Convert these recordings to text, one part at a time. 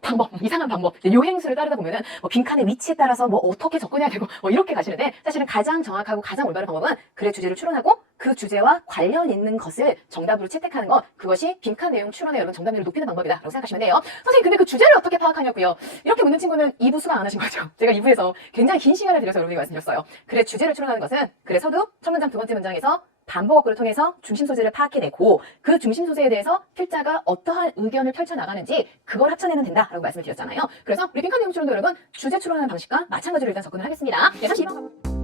방법, 이상한 방법, 요행수를 따르다 보면은 빈칸의 위치에 따라서 어떻게 접근해야 되고 이렇게 가시는데, 사실은 가장 정확하고 가장 올바른 방법은 글의 주제를 추론하고 그 주제와 관련 있는 것을 정답으로 채택하는 것, 그것이 빈칸 내용 추론의 여러분 정답률을 높이는 방법이다 라고 생각하시면 돼요. 선생님, 근데 그 주제를 어떻게 파악하냐고요? 이렇게 묻는 친구는 2부 수강 안 하신 거죠? 제가 2부에서 굉장히 긴 시간을 들여서 여러분에게 말씀드렸어요. 글의 주제를 추론하는 것은 글의 서두, 첫 문장, 두 번째 문장에서 반복 어구를 통해서 중심 소재를 파악해내고 그 중심 소재에 대해서 필자가 어떠한 의견을 펼쳐나가는지 그걸 합쳐내면 된다라고 말씀을 드렸잖아요. 그래서 우리 빈칸 내용 추론도 여러분 주제 추론하는 방식과 마찬가지로 일단 접근을 하겠습니다. 32번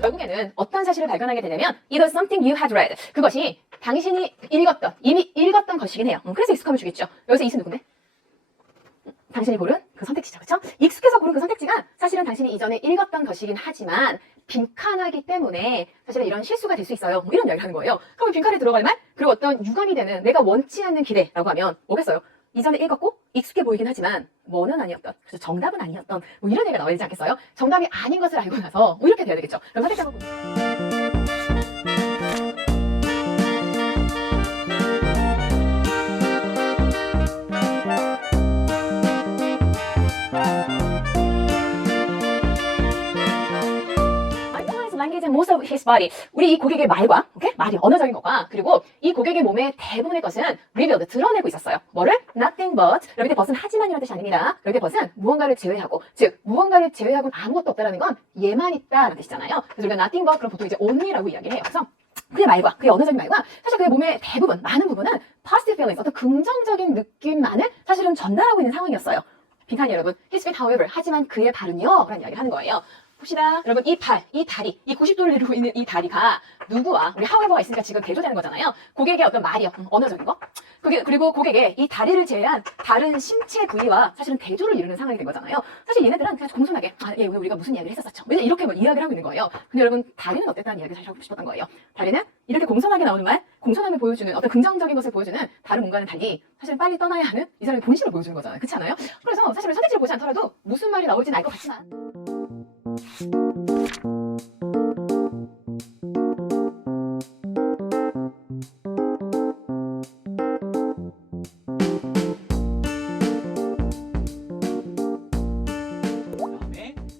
결국에는 어떤 사실을 발견하게 되냐면 It was something you had read. 그것이 당신이 이미 읽었던 것이긴 해요. 그래서 익숙함을 주겠죠. 여기서 이은 누군데? 당신이 고른 그 선택지죠. 그렇죠? 익숙해서 고른 그 선택지가 사실은 당신이 이전에 읽었던 것이긴 하지만 빈칸하기 때문에 사실은 이런 실수가 될 수 있어요. 이런 이야기를 하는 거예요. 그럼 빈칸에 들어갈 말, 그리고 어떤 유감이 되는 내가 원치 않는 기대라고 하면 뭐겠어요? 이전에 읽었고 익숙해 보이긴 하지만 뭐는 아니었던, 그래서 정답은 아니었던 이런 얘기가 나와야 되지 않겠어요? 정답이 아닌 것을 알고 나서 이렇게 돼야 되겠죠. 그럼 선택자가 language and most of his body. 우리 이 고객의 말과, 말이 언어적인 것과, 그리고 이 고객의 몸의 대부분의 것은 revealed, 드러내고 있었어요. 뭐를? Nothing but. 여기 때 but은 하지만이라는 뜻이 아닙니다. 여기 때 but은 무언가를 제외하고, 즉 무언가를 제외하고는 아무것도 없다라는 건 얘만 있다라는 뜻이잖아요. 그래서 우리가 nothing but 그럼 보통 이제 only라고 이야기를 해요. 그래서 그의 말과, 그의 언어적인 말과, 사실 그의 몸의 대부분, 많은 부분은 positive feelings, 어떤 긍정적인 느낌만을 사실은 전달하고 있는 상황이었어요. 빈칸이 여러분, his feet, however, 하지만 그의 발은요, 라는 이야기를 하는 거예요. 봅시다. 여러분, 이 발, 이 다리, 이 90도를 이루고 있는 이 다리가 누구와, 우리 however가 있으니까 지금 대조되는 거잖아요. 고객의 어떤 말이요. 언어적인 거. 그리고 고객의 이 다리를 제외한 다른 신체 부위와 사실은 대조를 이루는 상황이 된 거잖아요. 사실 얘네들은 그냥 공손하게, 예, 우리가 무슨 이야기를 했었죠. 이렇게 이야기를 하고 있는 거예요. 근데 여러분, 다리는 어땠다는 이야기를 사실 하고 싶었던 거예요. 다리는 이렇게 공손하게 나오는 말, 공손함을 보여주는 어떤 긍정적인 것을 보여주는 다른 뭔가는 달리 사실 빨리 떠나야 하는 이 사람의 본심을 보여주는 거잖아요. 그렇지 않아요? 그래서 사실 선택지를 보지 않더라도 무슨 말이 나올지는 알 것 같지만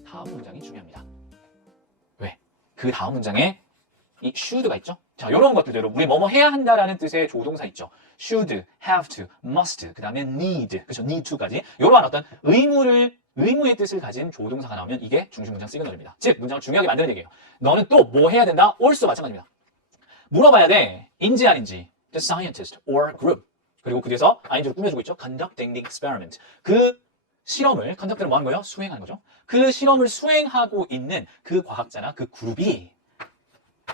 다음 문장이 중요합니다. 왜? 그 다음 문장에 이 should가 있죠? 자, 이런 것들 여러분, 우리 뭐뭐 해야 한다라는 뜻의 조동사 있죠? should, have to, must, 그 다음에 need, 그렇죠? need to까지 이러한 어떤 의무의 뜻을 가진 조동사가 나오면 이게 중심 문장 시그널입니다. 즉, 문장을 중요하게 만드는 얘기예요. 너는 또 뭐 해야 된다? also 마찬가지입니다. 물어봐야 돼. 인지 아닌지. The scientist or group. 그리고 그 뒤에서 ing를 꾸며주고 있죠. conducting the experiment. 그 실험을, conduct는 뭐 하는 거예요? 수행하는 거죠. 그 실험을 수행하고 있는 그 과학자나 그 그룹이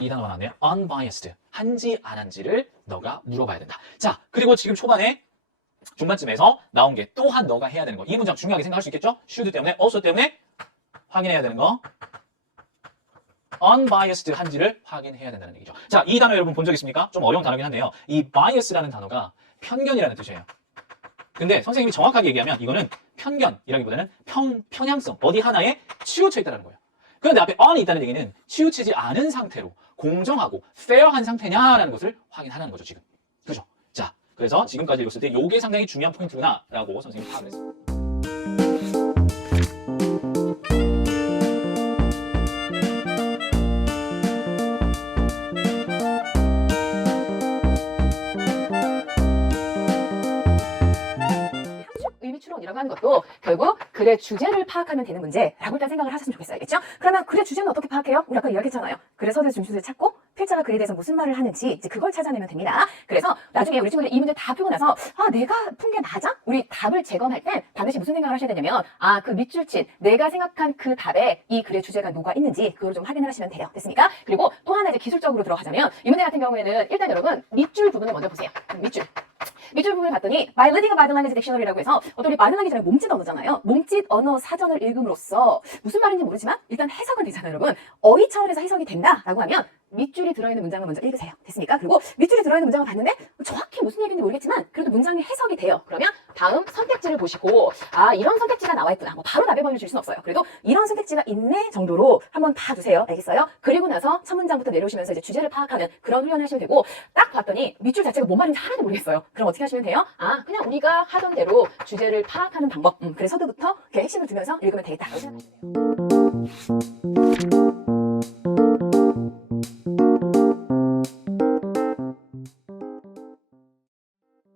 이 단어가 나왔네요. unbiased. 한지 안 한지를 너가 물어봐야 된다. 자, 그리고 지금 초반에 중반쯤에서 나온 게 또한 너가 해야 되는 거. 이 문장 중요하게 생각할 수 있겠죠? should 때문에, also 때문에 확인해야 되는 거. unbiased 한지를 확인해야 된다는 얘기죠. 자, 이 단어 여러분 본 적 있습니까? 좀 어려운 단어긴 한데요. 이 bias라는 단어가 편견이라는 뜻이에요. 근데 선생님이 정확하게 얘기하면 이거는 편견이라기보다는 편향성, 어디 하나에 치우쳐 있다는 거예요. 그런데 앞에 on이 있다는 얘기는 치우치지 않은 상태로 공정하고 fair한 상태냐라는 것을 확인하는 거죠, 지금. 그죠? 자, 그래서 지금까지 읽었을 때 이게 상당히 중요한 포인트구나라고 선생님이 파악을 했습니다. 추론이라고 하는 것도 결국 글의 주제를 파악하면 되는 문제라고 일단 생각을 하셨으면 좋겠어요. 알겠죠? 그러면 글의 주제는 어떻게 파악해요? 우리 아까 이야기했잖아요. 글의 서두에 중심소재 찾고 필자가 글에 대해서 무슨 말을 하는지 이제 그걸 찾아내면 됩니다. 그래서 나중에 우리 친구들이 이 문제 다 풀고 나서 내가 푼 게 맞아? 우리 답을 재검할 땐 반드시 무슨 생각을 하셔야 되냐면 그 밑줄 친 내가 생각한 그 답에 이 글의 주제가 뭐가 있는지 그걸 좀 확인을 하시면 돼요. 됐습니까? 그리고 또 하나 이제 기술적으로 들어가자면 이 문제 같은 경우에는 일단 여러분 밑줄 부분을 먼저 보세요. 밑줄. 밑줄 부분을 봤더니 by reading a body language dictionary라고 해서 어떤 우리 말을 하기 전에 몸짓 언어잖아요. 몸짓 언어 사전을 읽음으로써 무슨 말인지 모르지만 일단 해석은 되잖아요, 여러분. 어휘 차원에서 해석이 된다라고 하면 밑줄이 들어있는 문장을 먼저 읽으세요. 됐습니까? 그리고 밑줄이 들어있는 문장을 봤는데 정확히 무슨 얘기인지 모르겠지만 그래도 문장이 해석이 돼요. 그러면 다음 선택지를 보시고 아 이런 선택지가 나와 있구나. 뭐 바로 답의 범위를 줄 수는 없어요. 그래도 이런 선택지가 있네 정도로 한번 봐두세요. 알겠어요? 그리고 나서 첫 문장부터 내려오시면서 이제 주제를 파악하는 그런 훈련을 하시면 되고 딱 봤더니 밑줄 자체가 뭔 말인지 하나도 모르겠어요. 그럼 어떻게 하시면 돼요? 아 그냥 우리가 하던 대로 주제를 파악하는 방법. 그래서 서두부터 이렇게 핵심을 두면서 읽으면 되겠다. 이렇게 생각하시면 돼요.